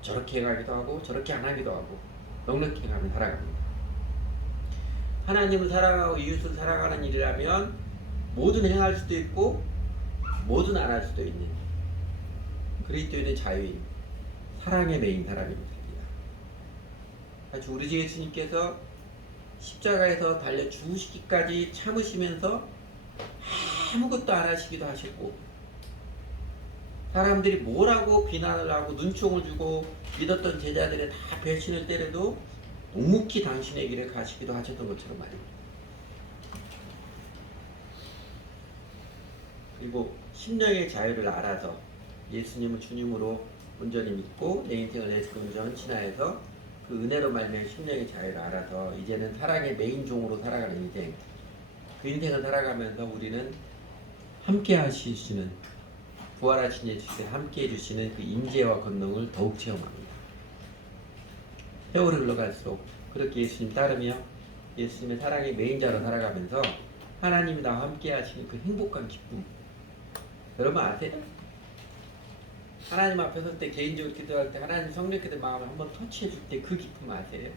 저렇게 행하기도 하고 저렇게 안 하기도 하고 넉넉히 행하며 살아갑니다. 하나님을 사랑하고 이웃을 사랑하는 일이라면 뭐든 행할 수도 있고 뭐든 안 할 수도 있는 그리스도인의 자유인 사랑의 메인 사람입니다. 우리 주 예수님께서 십자가에서 달려 죽으시기까지 참으시면서 아무것도 안 하시기도 하셨고 사람들이 뭐라고 비난을 하고 눈총을 주고 믿었던 제자들의 다 배신을 때려도 묵묵히 당신의 길을 가시기도 하셨던 것처럼 말입니다. 그리고 심령의 자유를 알아서 예수님을 주님으로 온전히 믿고 내 인생을 예수님 온전히 신하여서 그 은혜로 말미암아 심령의 자유를 알아서 이제는 사랑의 메인 종으로 살아가는 인생, 그 인생을 살아가면서 우리는 함께 하시는 부활하신 예수께서 함께 해주시는 그 임재와 권능을 더욱 체험합니다. 세월이 흘러갈수록 그렇게 예수님 따르며 예수님의 사랑의 메인자로 살아가면서 하나님이 나와 함께 하시는 그 행복한 기쁨, 여러분 아세요? 하나님 앞에 설 때 개인적으로 기도할 때 하나님 성령께서 마음을 한번 터치해 줄 때 그 기쁨 아세요?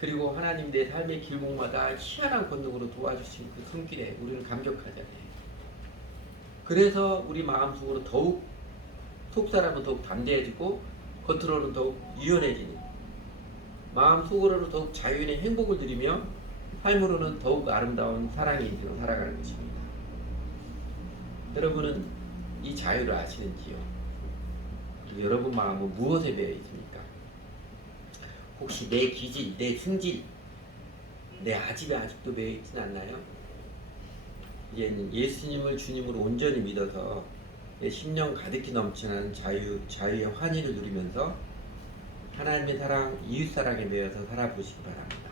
그리고 하나님 내 삶의 길목마다 희한한 권능으로 도와주신 그 손길에 우리는 감격하잖아요. 그래서 우리 마음속으로 더욱 속사람은 더욱 담대해지고 겉으로는 더욱 유연해지는 마음속으로는 더욱 자유의 행복을 누리며 삶으로는 더욱 아름다운 사랑의 인생을 살아가는 것입니다. 여러분은 이 자유를 아시는지요? 그리고 여러분 마음은 무엇에 매여 있습니까? 혹시 내 기질, 내 승질, 내 아집에 아직도 매여 있진 않나요? 이제는 예수님을 주님으로 온전히 믿어서 내 심령 가득히 넘치는 자유의 환희를 누리면서 하나님의 사랑, 이웃사랑에 매여서 살아보시기 바랍니다.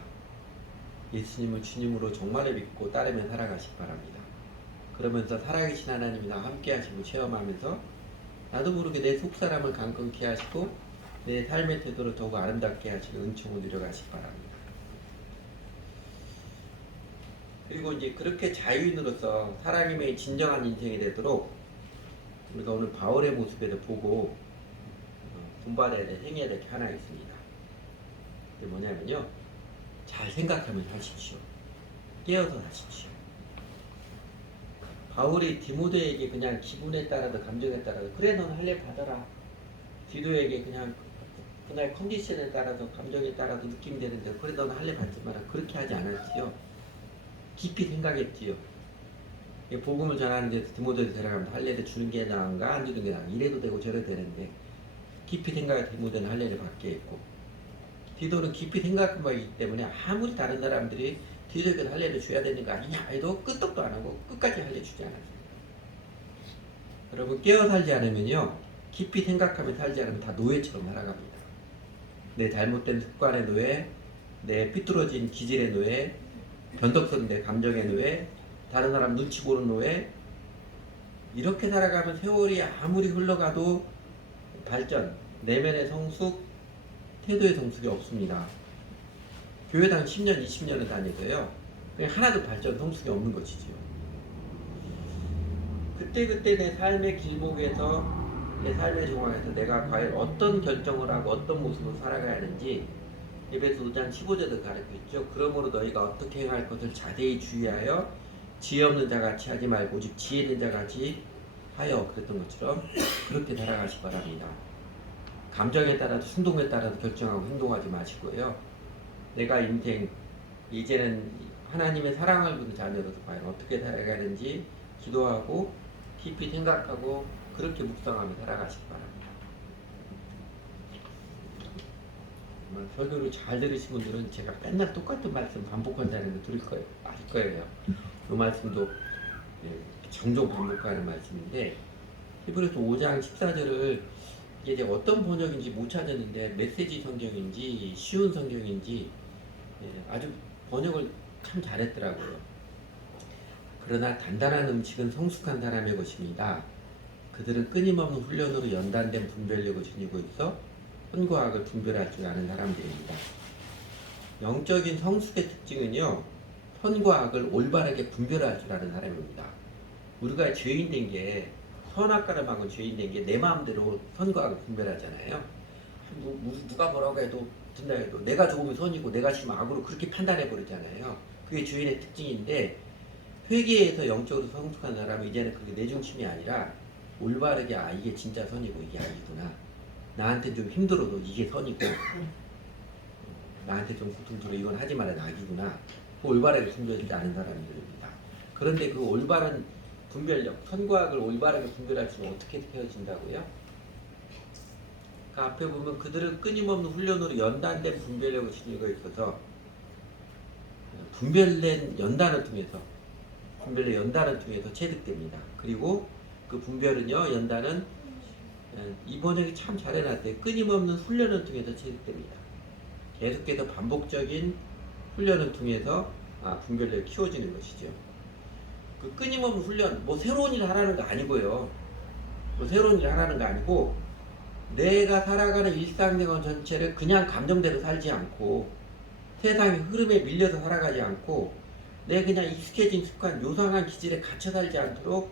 예수님을 주님으로 정말로 믿고 따르며 살아가시기 바랍니다. 그러면서 살아계신 하나님이랑 함께 하시고 체험하면서 나도 모르게 내 속사람을 강건케 하시고 내 삶의 태도를 더욱 아름답게 하시는 은총을 누려가시기 바랍니다. 그리고 이제 그렇게 자유인으로서 사람임의 진정한 인생이 되도록 우리가 오늘 바울의 모습에도 보고 본받아야 될, 행해야 될 게 하나 있습니다. 그게 뭐냐면요, 잘 생각하면 하십시오. 깨어서 하십시오. 바울이 디모데에게 그냥 기분에 따라서 감정에 따라서 그래 너는 할례 받아라. 디도에게 그냥 그날 컨디션에 따라서 감정에 따라서 느낌이 되는데 그래 너는 할례 받지 마라. 그렇게 하지 않았지요. 깊이 생각했지요. 복음을 전하는 데서 디모데를 데려가면 할례를 주는 게 나은가 안 주는 게 나은가 이래도 되고 저래도 되는데 깊이 생각해 디모데는 할례를 받게 했고 디도는 깊이 생각한 바이기 때문에 아무리 다른 사람들이 디도에게 할례를 줘야 되는 거 아니냐 해도 끄떡도 안 하고 끝까지 할례 주지 않았어요. 여러분 깨어 살지 않으면요, 깊이 생각하며 살지 않으면 다 노예처럼 살아갑니다. 내 잘못된 습관의 노예, 내 삐뚤어진 기질의 노예, 변덕스러운 내 감정의 노예, 다른 사람 눈치 보는 노예, 이렇게 살아가면 세월이 아무리 흘러가도 발전, 내면의 성숙, 태도의 성숙이 없습니다. 교회당 10년, 20년을 다녀도요, 그냥 하나도 발전, 성숙이 없는 것이지요. 그때그때 내 삶의 길목에서, 내 삶의 정황에서 내가 과연 어떤 결정을 하고 어떤 모습으로 살아가야 하는지 에베소 5장 15절도 가르쳐 있죠. 그러므로 너희가 어떻게 행할 것을 자세히 주의하여 지혜 없는 자같이 하지 말고 오직 지혜 있는 자같이 하여 그랬던 것처럼 그렇게 살아가시 바랍니다. 감정에 따라서 충동에 따라서 결정하고 행동하지 마시고요. 내가 인생 이제는 하나님의 사랑을 받는 자녀로서 과연 어떻게 살아가는지 기도하고 깊이 생각하고 그렇게 묵상하며 살아가시기 바랍니다. 설교를 잘 들으신 분들은 제가 맨날 똑같은 말씀 반복한다는 거 들을 거예요. 아실 거예요. 이 말씀도 종종 반복하는 말씀인데 히브리서 5장 14절을 이게 어떤 번역인지 못 찾았는데 메시지 성경인지 쉬운 성경인지 아주 번역을 참 잘했더라고요. 그러나 단단한 음식은 성숙한 사람의 것입니다. 그들은 끊임없는 훈련으로 연단된 분별력을 지니고 있어 선과 악을 분별할 줄 아는 사람들입니다. 영적인 성숙의 특징은요, 선과 악을 올바르게 분별할 줄 아는 사람입니다. 우리가 죄인 된 게, 선악과를 막은 죄인 된 게 내 마음대로 선과 악을 분별하잖아요. 누가 뭐라고 해도 된다 해도 내가 좋으면 선이고 내가 싫으면 악으로 그렇게 판단해 버리잖아요. 그게 죄인의 특징인데 회개에서 영적으로 성숙한 사람은 이제는 그게 내 중심이 아니라 올바르게 이게 진짜 선이고 이게 악이구나. 나한테 좀 힘들어도 이게 선이고 나한테 좀 고통 들어 이건 하지 말아야 악이구나. 그 올바르게 분별하지 않은 사람들입니다. 그런데 그 올바른 분별력, 선과 악을 올바르게 분별할 수는 어떻게 되어진다고요? 그 앞에 보면 그들은 끊임없는 훈련으로 연단된 분별력을 지니고 있어서 분별된 연단을 통해서 체득됩니다. 그리고 그 분별은요, 연단은 이 번역이 참 잘 해놨대요. 끊임없는 훈련을 통해서 체득됩니다. 계속해서 반복적인 훈련을 통해서 분별력이 키워지는 것이죠. 그 끊임없는 훈련, 뭐 새로운 일을 하라는 거 아니고요. 내가 살아가는 일상생활 전체를 그냥 감정대로 살지 않고 세상의 흐름에 밀려서 살아가지 않고 내 그냥 익숙해진 습관, 요상한 기질에 갇혀 살지 않도록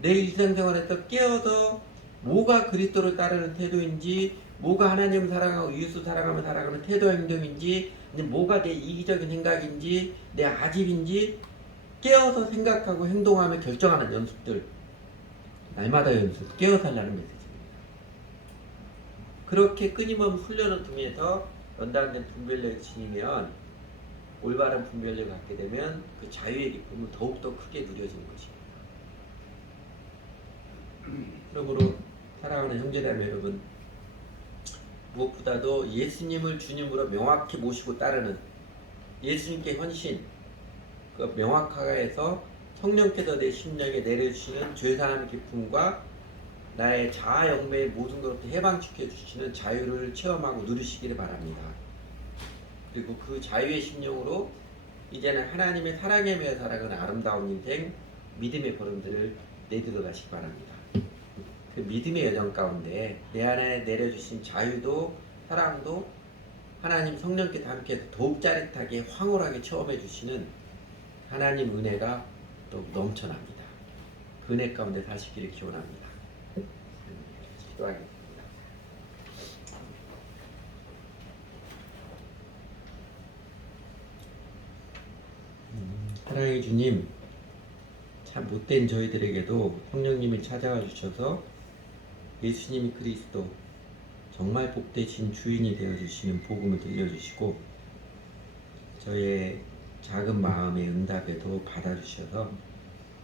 내 일상생활에서 깨어서 뭐가 그리스도를 따르는 태도인지, 뭐가 하나님을 사랑하고 이웃을 사랑하며 살아가는 태도 행동인지, 뭐가 내 이기적인 생각인지, 내 아집인지 깨어서 생각하고 행동하며 결정하는 연습들, 날마다 연습, 깨어 살라는 메시지입니다. 그렇게 끊임없는 훈련을 통해서 연단된 분별력을 지니면, 올바른 분별력을 갖게 되면 그 자유의 기쁨은 더욱더 크게 누려지는 것입니다. 그러므로 사랑하는 형제자매 여러분, 무엇보다도 예수님을 주님으로 명확히 모시고 따르는 예수님께 헌신, 그 명확하게 해서 성령께서 내 심령에 내려주시는 죄사함의 기쁨과 나의 자아 영매의 모든 것부터 해방시켜 주시는 자유를 체험하고 누리시기를 바랍니다. 그리고 그 자유의 심령으로 이제는 하나님의 사랑에 매여 살아가는 아름다운 인생, 믿음의 걸음들을 내딛어 가시기 바랍니다. 그 믿음의 여정 가운데 내 안에 내려주신 자유도 사랑도 하나님 성령께서 함께해서 더욱 짜릿하게 황홀하게 체험해 주시는 하나님 은혜가 또 넘쳐납니다. 그 은혜 가운데 사시기를 기원합니다. 기도하겠습니다. 사랑의 주님, 참 못된 저희들에게도 성령님이 찾아와 주셔서 예수님이 그리스도 정말 복되신 주인이 되어주시는 복음을 들려주시고 저의 작은 마음의 응답에도 받아주셔서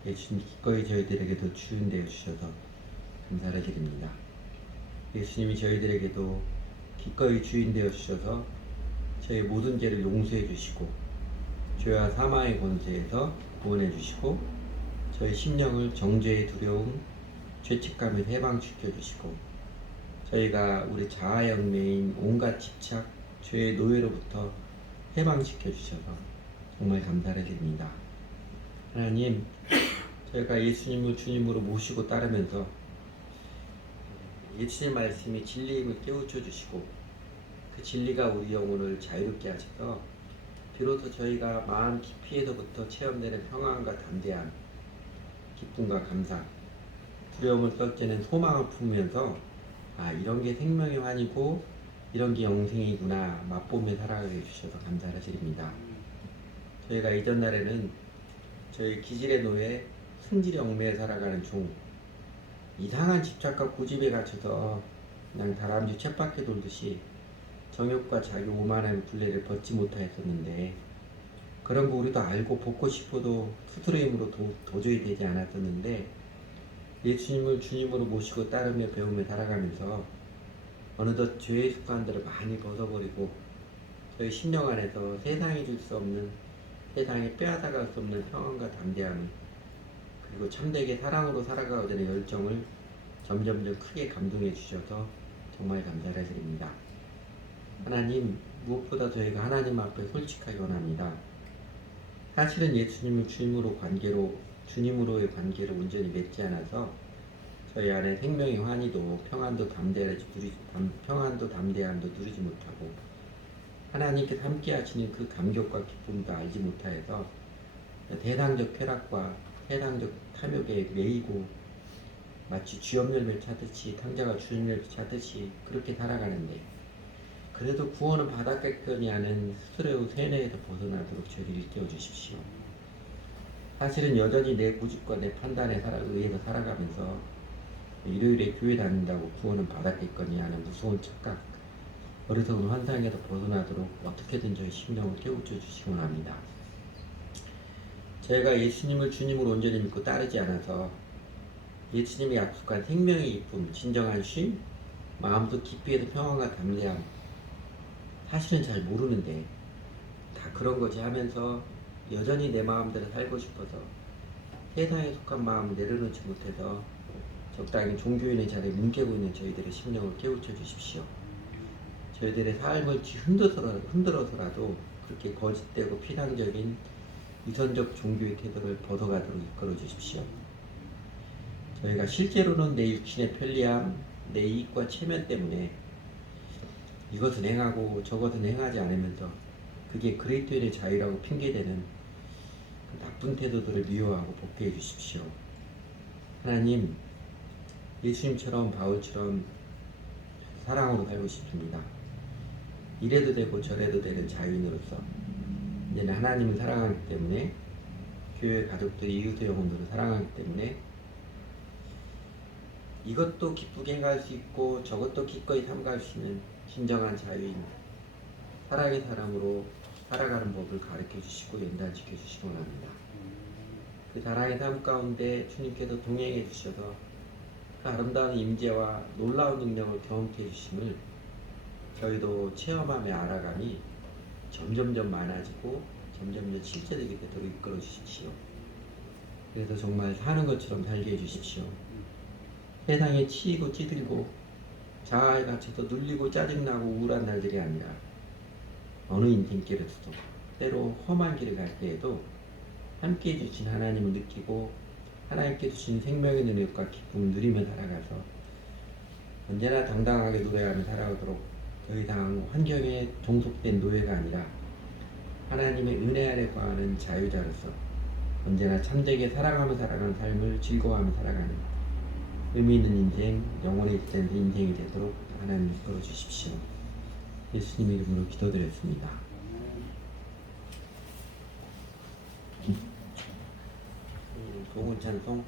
예수님 기꺼이 저희들에게도 주인 되어주셔서 감사를 드립니다. 예수님이 저희들에게도 기꺼이 주인 되어주셔서 저의 모든 죄를 용서해 주시고 죄와 사망의 권세에서 구원해 주시고 저의 심령을 정죄의 두려움, 죄책감에서 해방시켜 주시고 저희가 우리 자아 영매인 온갖 집착, 죄의 노예로부터 해방시켜 주셔서 정말 감사를 드립니다. 하나님, 저희가 예수님을 주님으로 모시고 따르면서 예수님 말씀이 진리임을 깨우쳐 주시고 그 진리가 우리 영혼을 자유롭게 하셔서 비로소 저희가 마음 깊이에서부터 체험되는 평안과 담대함, 기쁨과 감사, 두려움을 떨치는 소망을 품으면서 이런 게 생명의 환이고 이런 게 영생이구나 맛보며 살아가게 해주셔서 감사를 드립니다. 저희가 이전 날에는 저희 기질의 노예, 승질의 얽매여 살아가는 종, 이상한 집착과 고집에 갇혀서 그냥 다람쥐 쳇바퀴 돌듯이 정욕과 자기 오만한 굴레를 벗지 못하였었는데 그런 거 우리도 알고 벗고 싶어도 스스로의 힘으로 도저히 되지 않았었는데 예수님을 주님으로 모시고 따르며 배우며 살아가면서 어느덧 죄의 습관들을 많이 벗어버리고 저희 심령 안에서 세상이 줄 수 없는, 세상에 빼앗아갈 수 없는 평안과 담대함, 그리고 참되게 사랑으로 살아가고자 하는 열정을 점점점 크게 감동해 주셔서 정말 감사를 드립니다. 하나님, 무엇보다 저희가 하나님 앞에 솔직하게 원합니다. 사실은 예수님을 주님으로의 관계로 온전히 맺지 않아서 저희 안에 생명의 환희도 평안도 담대함도 누리지 못하고 하나님께서 함께 하시는 그 감격과 기쁨도 알지 못하여서 대상적 쾌락과 세상적 탐욕에 매이고 마치 쥐업 열매 찾듯이 탕자가 쥐업 열매 찾듯이 그렇게 살아가는데 그래도 구원은 받았겠거니 하는 스스로의 세뇌에서 벗어나도록 저희를 일깨워 주십시오. 사실은 여전히 내 고집과 내 판단에 의해서 살아가면서 일요일에 교회 다닌다고 구원은 받았겠거니 하는 무서운 착각, 어리석은 환상에서 벗어나도록 어떻게든 저희 심령을 깨우쳐 주시기 원합니다. 저희가 예수님을 주님으로 온전히 믿고 따르지 않아서 예수님이 약속한 생명의 기쁨, 진정한 쉼, 마음속 깊이에서 평안과 담대함 사실은 잘 모르는데 다 그런 거지 하면서 여전히 내 마음대로 살고 싶어서 세상에 속한 마음을 내려놓지 못해서 적당히 종교인의 자리에 뭉개고 있는 저희들의 심령을 깨우쳐 주십시오. 저희들의 삶을 흔들어서라도 그렇게 거짓되고 피상적인 위선적 종교의 태도를 벗어가도록 이끌어 주십시오. 저희가 실제로는 내 육신의 편리함, 내 이익과 체면 때문에 이것은 행하고 저것은 행하지 않으면서 그게 그리스도인의 자유라고 핑계대는 그 나쁜 태도들을 미워하고 복귀해 주십시오. 하나님, 예수님처럼 바울처럼 사랑으로 살고 싶습니다. 이래도 되고 저래도 되는 자유인으로서 이제는 하나님을 사랑하기 때문에 교회 가족들이 이웃의 영혼들을 사랑하기 때문에 이것도 기쁘게 행할 수 있고 저것도 기꺼이 삼갈 수 있는 진정한 자유인 사랑의 사람으로 살아가는 법을 가르쳐 주시고 연단시켜 주시기 원합니다. 그 사랑의 삶 가운데 주님께서 동행해 주셔서 그 아름다운 임재와 놀라운 능력을 경험해 주심을 저희도 체험하며 알아가니 점점점 많아지고 점점점 실제되게 되도록 이끌어 주십시오. 그래서 정말 사는 것처럼 살게 해 주십시오. 세상에 치이고 찌들고 자아에 갇혀서 눌리고 짜증나고 우울한 날들이 아니라 어느 인생길에서도 때로 험한 길을 갈 때에도 함께해 주신 하나님을 느끼고 하나님께 주신 생명의 능력과 기쁨을 누리며 살아가서 언제나 당당하게 노래하며 살아가도록 더 이상 환경에 종속된 노예가 아니라 하나님의 은혜 아래 거하는 자유자로서 언제나 참되게 사랑하며 살아가는 삶을 즐거워하며 살아가는 의미 있는 인생, 영원히 있는 인생이 되도록 하나님 이끌어 주십시오. 예수님 이름으로 기도드렸습니다. 좋은 찬송